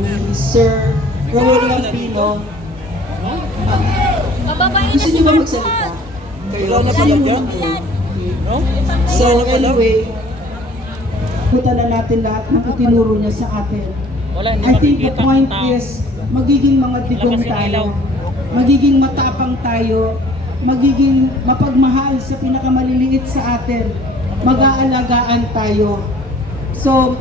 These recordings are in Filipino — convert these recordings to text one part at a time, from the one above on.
ni Sir Raul Lambino. Gusto niyo ba magsalita? Kayo, kasi muna kayo. So anyway, punta na natin lahat ng itinuro niya sa atin. I think the point is, magiging mga digong tayo, magiging matapang tayo, magiging mapagmahal sa pinakamaliliit sa atin, mag-aalagaan tayo. So,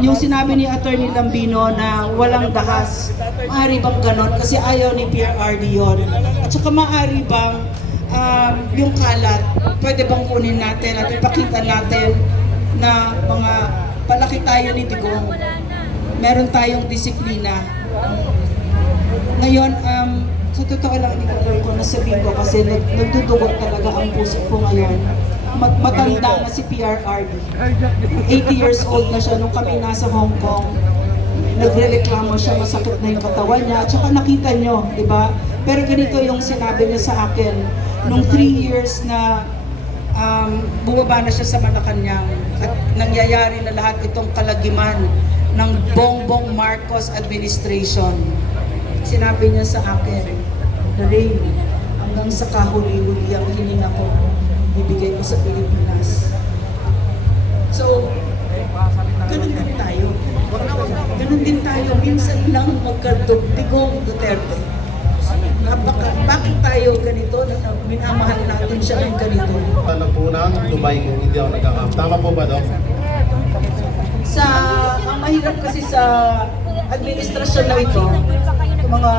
yung sinabi ni Attorney Lambino na walang dahas, maaari bang ganon? Kasi ayaw ni PRRD yun. At saka maaari bang yung kalat, pwede bang kunin natin at ipakita natin na mga palaki tayo ni Digong, meron tayong disiplina. Ngayon, sa totoo lang, hindi ko nasabihin ko kasi nagdudugot talaga ang puso ko ngayon. Matanda na si PRRD. 80 years old na siya nung kami nasa Hong Kong. Nagrereklamo siya, masakit na yung katawan niya. At saka nakita nyo, di ba? Pero ganito yung sinabi niya sa akin. Nung 3 years na bumaba na siya sa Malacanang at nangyayari na lahat itong kalagiman ng Bongbong Marcos administration. Sinabi niya sa akin, Rain, hanggang sa kahuli-huli ang hininga ko, bibigay ko sa Pilipinas. So, ganun din tayo. Ganun din tayo. Minsan lang magkadugdigong Duterte. Bakit tayo ganito? Minamahal natin siya ng ganito. Alam po ng Dubai kung hindi ako nagkakam. Tama po ba, Dok? Ang mahirap kasi sa administrasyon na ito, mga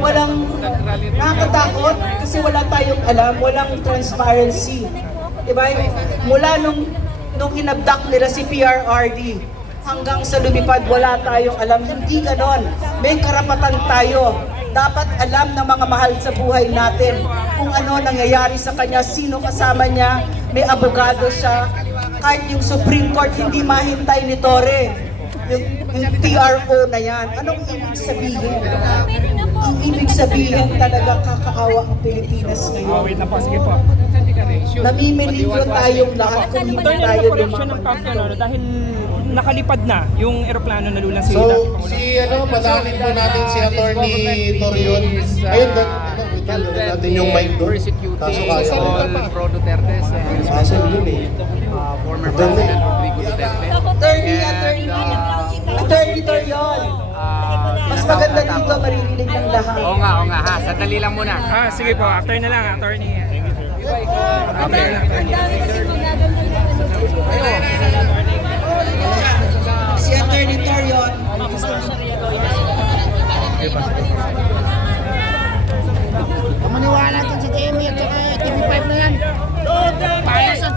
walang nakakatakot kasi wala tayong alam, walang transparency. Diba? Mula nung inabdak nila si PRRD hanggang sa lumipad, wala tayong alam. Hindi ganon. May karapatan tayo. Dapat alam ng mga mahal sa buhay natin kung ano nangyayari sa kanya, sino kasama niya, may abogado siya. Kahit yung Supreme Court hindi mahintay ni Torre, yung TRO na yan. Anong ibig sabihin? Ang ibig sabihin talaga kakaawa ang Pilipinas ngayon. Wait na po, sige po. Namimiligro tayong lahat kung hindi tayo correction ng fact dahil nakalipad na yung eroplano na lulang So, padanin po natin si Attorney Torion. Ayun, natin yung mic doon. Kaso kaya. All pro-Dutertes and Kaso yun eh. former President Rodrigo Duterte. Attorney Torion. Mas maganda dito, maririnig ng lahat. Oo nga ha. Sandali lang muna. sige po, after na lang, attorney. Si Attorney Torion. Maniwala dyan sa TME at saka TV5 na yan. Payasan.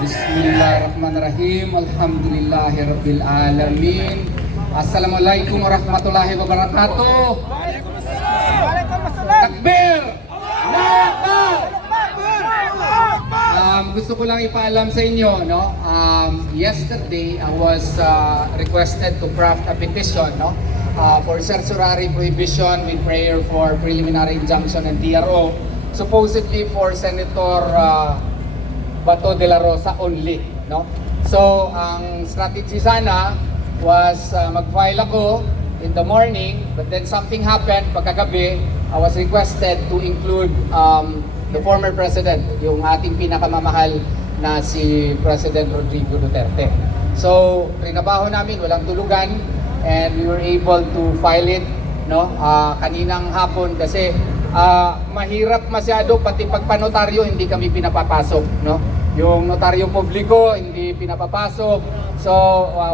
Bismillahirrahmanirrahim. Alhamdulillahi Rabbil Alamin. Assalamualaikum warahmatullahi wabarakatuh. Takbir! Gusto ko lang ipaalam sa inyo, no? Yesterday, I was requested to craft a petition, no? For certiorari prohibition with prayer for preliminary injunction and TRO, supposedly for Senator Bato de la Rosa only, no? So, ang strategy sana was mag-file ako in the morning, but then something happened pagkagabi. I was requested to include the former president, yung ating pinakamamahal na si President Rodrigo Duterte. So, trinabaho namin, walang tulugan, and we were able to file it, no? Kaninang hapon kasi mahirap masyado, pati pagpanotaryo hindi kami pinapapasok, no? Yung notaryo publiko hindi pinapapasok. So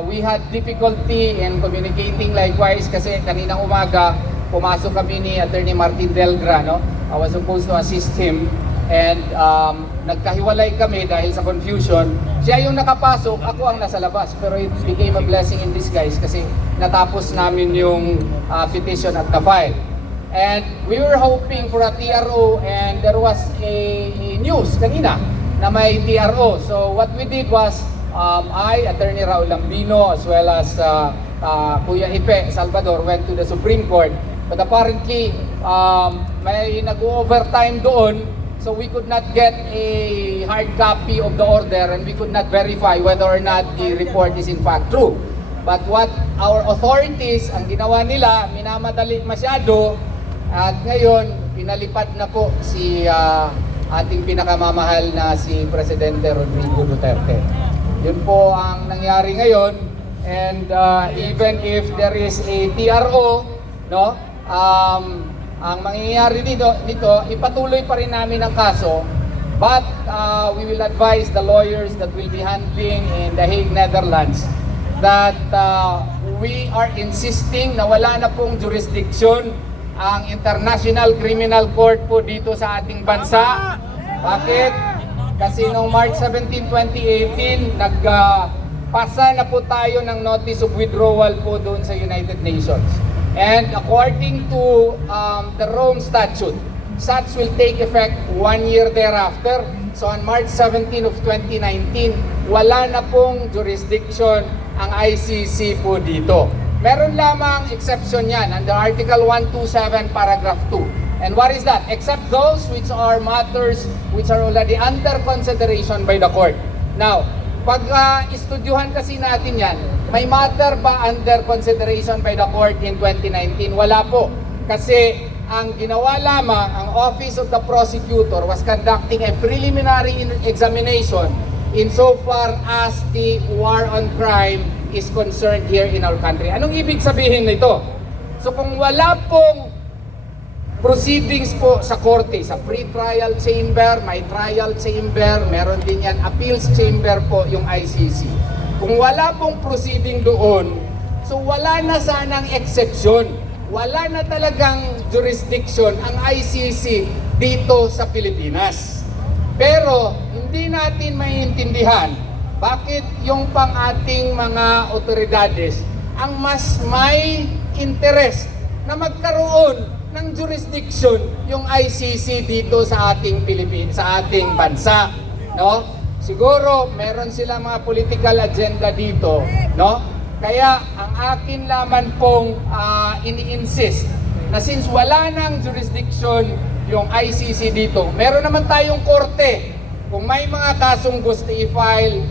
we had difficulty in communicating likewise kasi kaninang umaga pumasok kami ni Attorney Martin Delgra, no? I was supposed to assist him and nagkahiwalay kami dahil sa confusion. Siya yung nakapasok, ako ang nasa labas, pero it became a blessing in disguise kasi natapos namin yung petition at the-file. And we were hoping for a TRO and there was a news kanina na may TRO. So what we did was, I, Attorney Raul Lambino, as well as Kuya Ipe Salvador went to the Supreme Court. But apparently, may nag-overtime doon So we could not get a hard copy of the order and we could not verify whether or not the report is in fact true. But what our authorities, ang ginawa nila, minamadali masyado at ngayon pinalipad na po si ating pinakamamahal na si Presidente Rodrigo Duterte. Yun po ang nangyari ngayon and even if there is a TRO, no? Ang mangyayari nito, ipatuloy pa rin namin ang kaso, but we will advise the lawyers that will be handling in The Hague, Netherlands, that we are insisting na wala na pong jurisdiction ang International Criminal Court po dito sa ating bansa. Bakit? Kasi noong March 17, 2018, nagpasa na po tayo ng notice of withdrawal po doon sa United Nations. And according to the Rome Statute, such will take effect 1 year thereafter. So on March 17 of 2019, wala na pong jurisdiction ang ICC po dito. Meron lamang exception yan under Article 127 Paragraph 2. And what is that? Except those which are matters which are already under consideration by the court. Now, pag istudyuhan kasi natin yan, may matter ba under consideration by the court in 2019? Wala po. Kasi ang ginawa lamang, ang Office of the Prosecutor was conducting a preliminary examination insofar as the war on crime is concerned here in our country. Anong ibig sabihin nito? So kung wala pong proceedings po sa korte, sa pre-trial chamber, may trial chamber, meron din yan appeals chamber po yung ICC. Kung wala pong proceeding doon, so wala na sanang exception. Wala na talagang jurisdiction ang ICC dito sa Pilipinas. Pero hindi natin maiintindihan bakit yung pang ating mga otoridades ang mas may interest na magkaroon ng jurisdiction yung ICC dito sa ating Pilipinas, sa ating bansa, no? Siguro meron silang mga political agenda dito, no? Kaya ang akin laman pong ini-insist na since wala nang jurisdiction yung ICC dito, meron naman tayong korte. Kung may mga kasong gusto i-file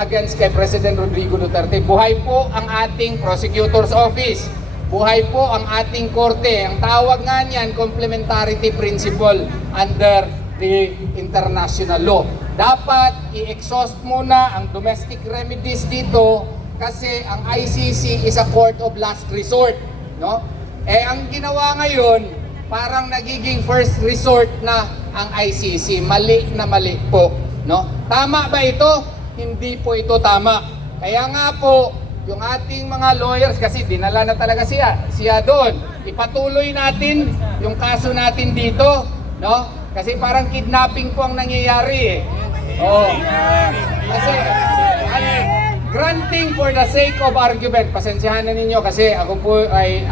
against kay President Rodrigo Duterte, buhay po ang ating prosecutor's office. Buhay po ang ating korte. Ang tawag nga niyan, complementarity principle under the international law. Dapat i-exhaust muna ang domestic remedies dito kasi ang ICC is a court of last resort, no? Ang ginawa ngayon, parang nagiging first resort na ang ICC. Mali na mali po, no? Tama ba ito? Hindi po ito tama. Kaya nga po, yung ating mga lawyers, kasi dinala na talaga siya doon. Ipatuloy natin yung kaso natin dito, no? Kasi parang kidnapping po ang nangyayari eh. Oh. Kasi granting for the sake of argument, pasensyahan na ninyo kasi ako po ay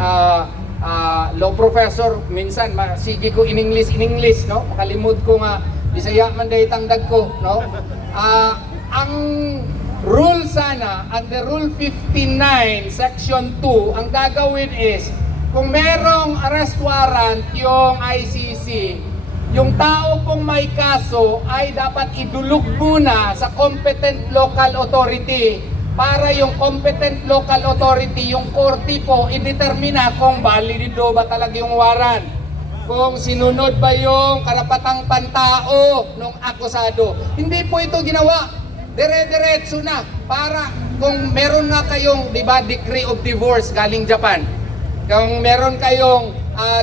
law professor, minsan sige ko in English, no? Makalimut ko nga Bisaya man day tangdag ko, no? Ang rule sana, under Rule 59, Section 2, ang gagawin is, kung merong arrest warrant yung ICC, yung tao pong may kaso ay dapat idulog muna sa competent local authority para yung competent local authority, yung korte po, idetermina kung valido ba talaga yung warrant. Kung sinunod ba yung karapatang pantao ng akusado. Hindi po ito ginawa. Dire-diretso na para kung meron nga kayong, di ba, decree of divorce galing Japan. Kung meron kayong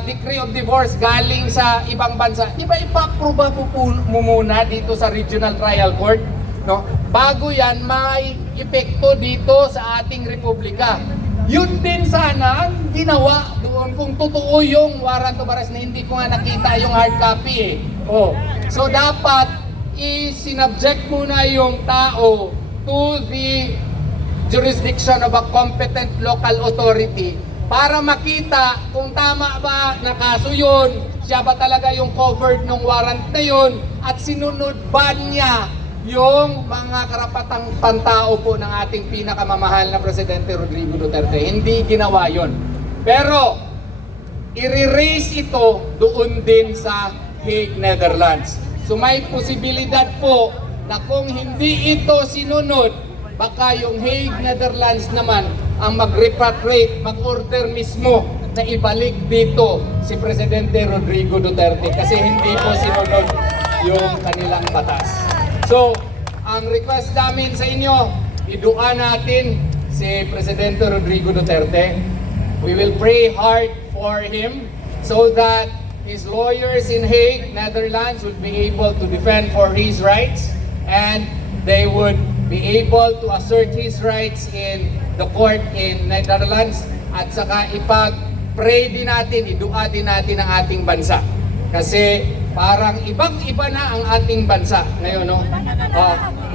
decree of divorce galing sa ibang bansa, di ba ipa-approve mo muna dito sa Regional Trial Court, no? Bago yan may epekto dito sa ating republika. Yun din sana ang ginawa doon kung totoo yung warrant of arrest na hindi ko nga nakita yung hard copy eh. Oh. So dapat i-sinubject muna yung tao to the jurisdiction of a competent local authority para makita kung tama ba na kaso yun, siya ba talaga yung covered ng warrant na yun at sinunod ba niya yung mga karapatang pantao po ng ating pinakamamahal na Presidente Rodrigo Duterte. Hindi ginawa yun. Pero i-raise ito doon din sa Hague, Netherlands. So may posibilidad po na kung hindi ito sinunod, baka yung Hague, Netherlands naman ang mag-repatriate, mag-order mismo na ibalik dito si Presidente Rodrigo Duterte kasi hindi po sinunod yung kanilang batas. So, ang request namin sa inyo, idua natin si Presidente Rodrigo Duterte. We will pray hard for him so that his lawyers in Hague, Netherlands would be able to defend for his rights and they would be able to assert his rights in the court in Netherlands at saka ipag-pray din natin, idua din natin ang ating bansa. Kasi parang ibang-iba na ang ating bansa ngayon, no?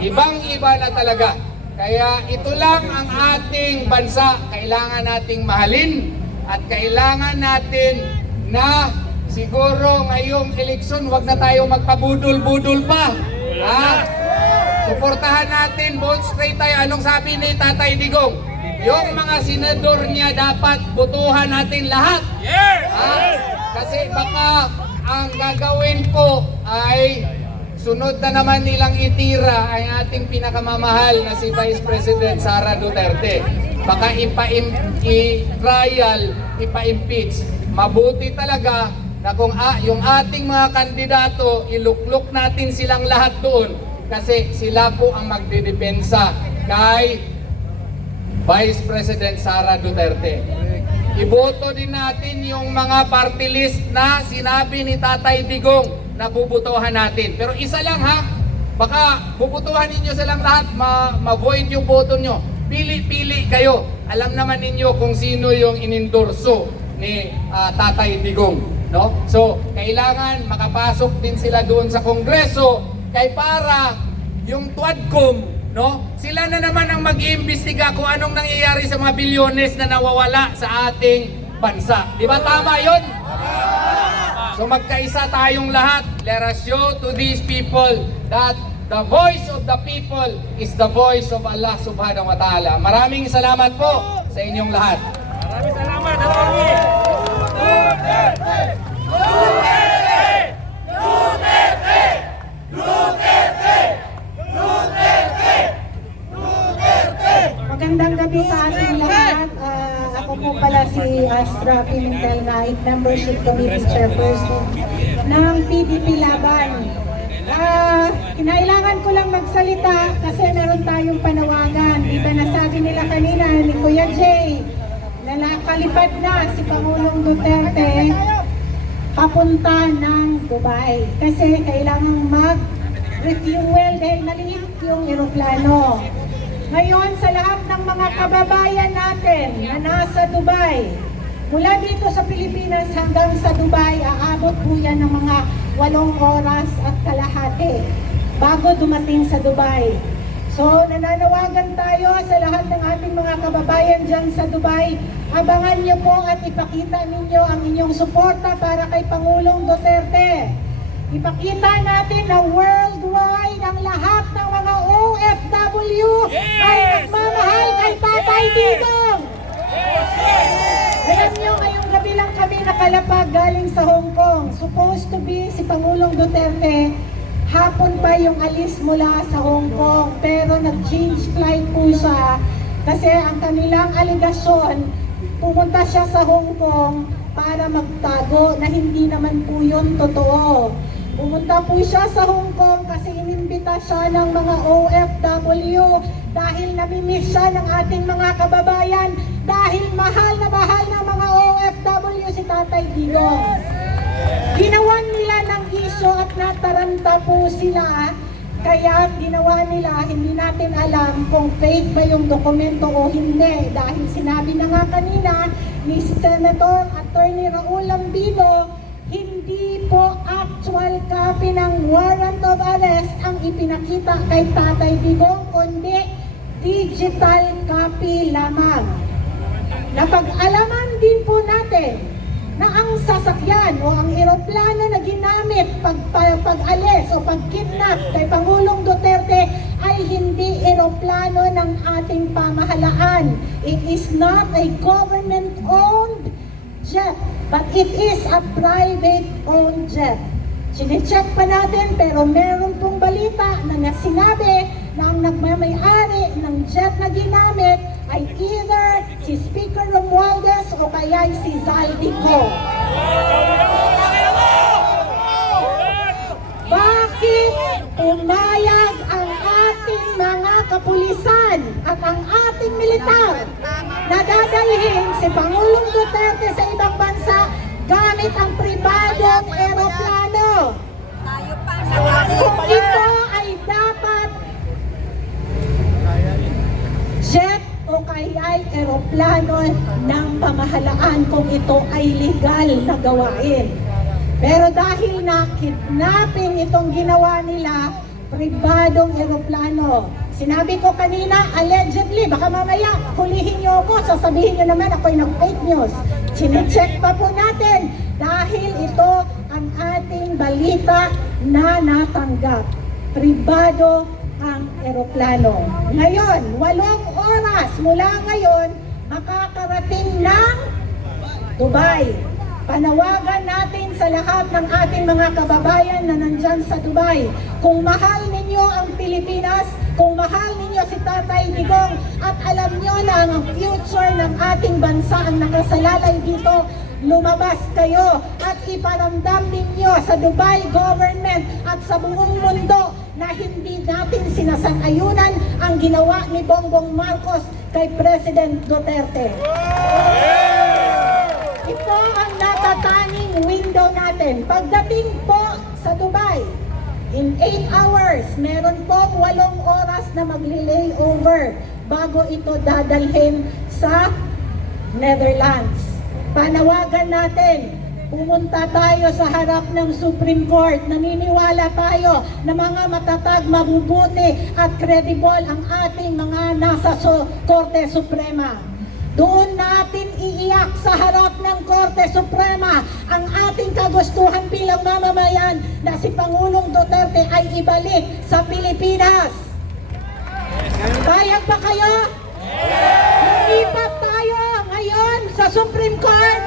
Ibang-iba na talaga. Kaya ito lang ang ating bansa, kailangan nating mahalin at kailangan natin na siguro ngayong eleksyon, wag na tayo magpabudol-budol pa. Ha? Suportahan natin, vote straight tayo. Anong sabi ni Tatay Digong? Yung mga senador niya dapat botohan natin lahat. Ha? Kasi baka ang gagawin po ay sunod na naman nilang itira ang ating pinakamamahal na si Vice President Sara Duterte. Baka i-trial, ipa-impeach. Mabuti talaga na kung yung ating mga kandidato, iluklok natin silang lahat doon kasi sila po ang magdidepensa kay Vice President Sara Duterte. Iboto din natin yung mga party list na sinabi ni Tatay Digong na bubutuhan natin. Pero isa lang ha, baka bubutuhan ninyo silang lahat, ma-void yung boto nyo. Pili-pili kayo. Alam naman ninyo kung sino yung inendorso ni Tatay Digong. No? So, kailangan makapasok din sila doon sa Kongreso kay para yung Tuadcom, no? Sila na naman ang mag-iimbestiga kung anong nangyayari sa mga bilyones na nawawala sa ating bansa. Di ba tama yun? So magkaisa tayong lahat. Let us show to these people that the voice of the people is the voice of Allah subhanahu wa ta'ala. Maraming salamat po sa inyong lahat. Maraming salamat, Atty. Magandang gabi sa ating lahat. Ako po pala si Astra Pimentel Knight, Membership Committee Chairperson ng PDP Laban. Kinailangan ko lang magsalita kasi meron tayong panawagan. Diba nasabi nila kanina ni Kuya Jay na nakalipad na si Pangulong Duterte papunta ng Dubai kasi kailangang mag-refuel dahil maliit yung eroplano. Ngayon, sa lahat ng mga kababayan natin na nasa Dubai, mula dito sa Pilipinas hanggang sa Dubai, aabot po yan ng mga 8 oras at kalahati bago dumating sa Dubai. So, nananawagan tayo sa lahat ng ating mga kababayan dyan sa Dubai. Abangan niyo po at ipakita ninyo ang inyong suporta para kay Pangulong Duterte. Ipakita natin na worldwide ang lahat ng mga OFW ay nagmamahal kay Tatay Digong. Alam nyo, ngayong gabi lang kami nakalapag galing sa Hong Kong. Supposed to be si Pangulong Duterte, hapon pa yung alis mula sa Hong Kong. Pero nag-change flight po siya kasi ang kanilang aligasyon, pumunta siya sa Hong Kong para magtago na hindi naman po yun totoo. Pumunta po siya sa Hong Kong kasi inimbita siya ng mga OFW dahil namimiss siya ng ating mga kababayan dahil mahal na mga OFW si Tatay Digong. Ginawan nila ng isyo at nataranta po sila kaya ginawa nila, hindi natin alam kung fake ba yung dokumento o hindi dahil sinabi na nga kanina ni Senator Attorney Raul Lambino, hindi po actual copy ng warrant of arrest ang ipinakita kay Tatay Digong, kundi digital copy lamang. Napag-alaman din po natin na ang sasakyan o ang eroplano na ginamit pag-alis o pag-kidnap kay Pangulong Duterte ay hindi eroplano ng ating pamahalaan. It is not a government-owned jet, but it is a private-owned jet. Sinecheck pa natin pero meron pong balita na sinabi na ang nagmamayari ng jet na ginamit ay either si Speaker Romualdez o kaya si Zaldico. Bakit umayag ang ating mga kapulisan at ang ating militar na dadalhin si Pangulong Duterte sa ibang bansa gamit ang pribadong eroplano? Kung ito ay dapat jet o kaya ay eroplano ng pamahalaan kung ito ay legal na gawain. Pero dahil na kidnapping itong ginawa nila, pribadong eroplano. Sinabi ko kanina, allegedly, baka mamaya hulihin niyo ako, sasabihin niyo naman ako'y nag-fake news. Sinecheck pa po natin dahil ito ang ating balita na natanggap. Pribado ang eroplano. Ngayon, 8 oras mula ngayon, makakarating ng Dubai. Panawagan natin sa lahat ng ating mga kababayan na nandyan sa Dubai. Kung mahal ninyo ang Pilipinas, kung mahal ninyo si Tatay Digong, at alam nyo na ang future ng ating bansa ang nakasalalay dito, lumabas kayo at iparamdam ninyo sa Dubai government at sa buong mundo na hindi natin sinasang-ayunan ang ginawa ni Bongbong Marcos kay President Duterte. Ito ang natatanging window natin. Pagdating po sa Dubai, in 8 hours, meron pong 8 oras na magli-layover bago ito dadalhin sa Netherlands. Panawagan natin, pumunta tayo sa harap ng Supreme Court. Naniniwala tayo na mga matatag, mabubuti at credible ang ating mga nasa Korte Suprema. Doon natin iiyak sa harap ng Korte Suprema ang ating kagustuhan bilang mamamayan na si Pangulong Duterte ay ibalik sa Pilipinas. Payag ba kayo? Lumipat tayo ngayon sa Supreme Court.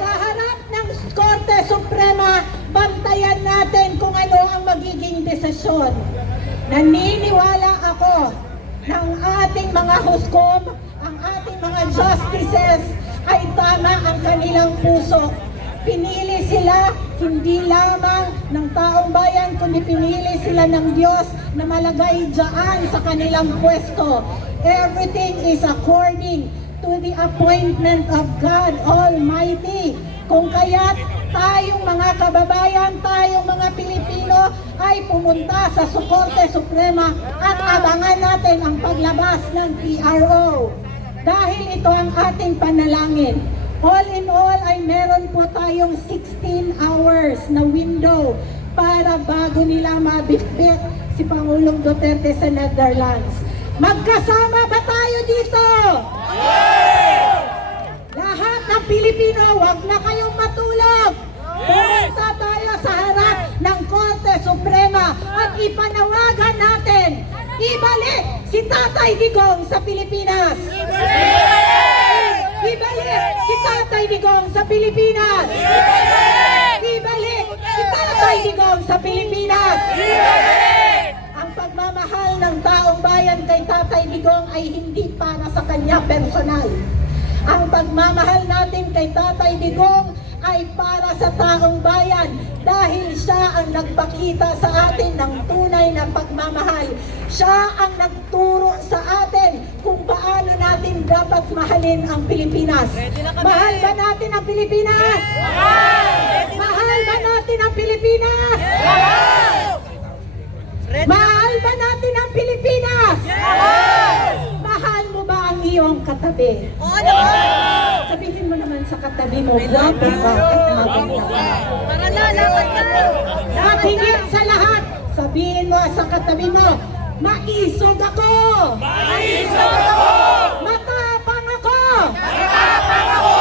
Sa harap ng Korte Suprema, bantayan natin kung ano ang magiging desisyon. Naniniwala ako na ang ating mga huskom, ang ating mga justices ay tama ang kanilang puso. Pinili sila hindi lamang ng taong bayan, kundi pinili sila ng Diyos na malagay dyan sa kanilang pwesto. Everything is according to the appointment of God Almighty. Kung kaya't tayong mga kababayan, tayong mga Pilipino ay pumunta sa Korte Suprema at abangan natin ang paglabas ng PRO. Dahil ito ang ating panalangin. All in all ay meron po tayong 16 hours na window para bago nila mabitbit si Pangulong Duterte sa Netherlands. Magkasama ba tayo dito? Lahat ng Pilipino, wag na kayong matulog. Pumunta tayo sa harap ng Korte Suprema at ipanawagan natin, ibalik si Tatay Digong sa Pilipinas. Ibalik si Tatay Digong sa Pilipinas. Ibalik si Tatay Digong sa Pilipinas. Ang pagmamahal ng taong bayan kay Tatay Digong ay hindi para sa kanya personal. Ang pagmamahal natin kay Tatay Digong ay para sa taong bayan dahil siya ang nagpakita sa atin ng tunay na pagmamahal. Siya ang nagturo sa atin kung paano natin dapat mahalin ang Pilipinas. Mahal ba natin ang Pilipinas? Mahal ba natin ang Pilipinas? Mahal ba natin ang Pilipinas? Mahal mo ba ang iyong katabi? Sabihin mo naman sa katabi mo, guwapo ka at maganda ka. At higit sa lahat, sabihin mo sa katabi mo, maisog ako! Maisog ako! Matapang ako! Matapang ako!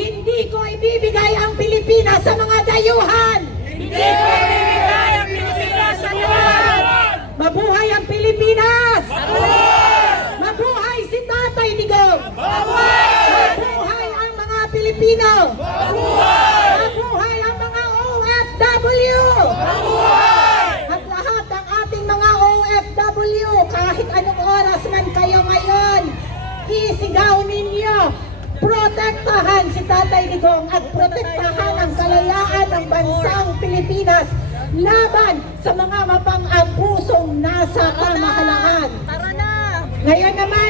Hindi ko ibibigay ang Pilipinas sa mga dayuhan! Hindi ko ibibigay ang Pilipinas sa dayuhan! Mabuhay ang Pilipinas! Mabuhay! Mabuhay si Tatay Digong! Mabuhay! Mabuhay ang mga Pilipino! Mabuhay! Mabuhay ang mga OFW! isigaw ninyo, protektahan si Tatay Digong at protektahan ang kalayaan ng bansang Pilipinas laban sa mga mapang-abusong nasa pamahalaan. Ngayon naman,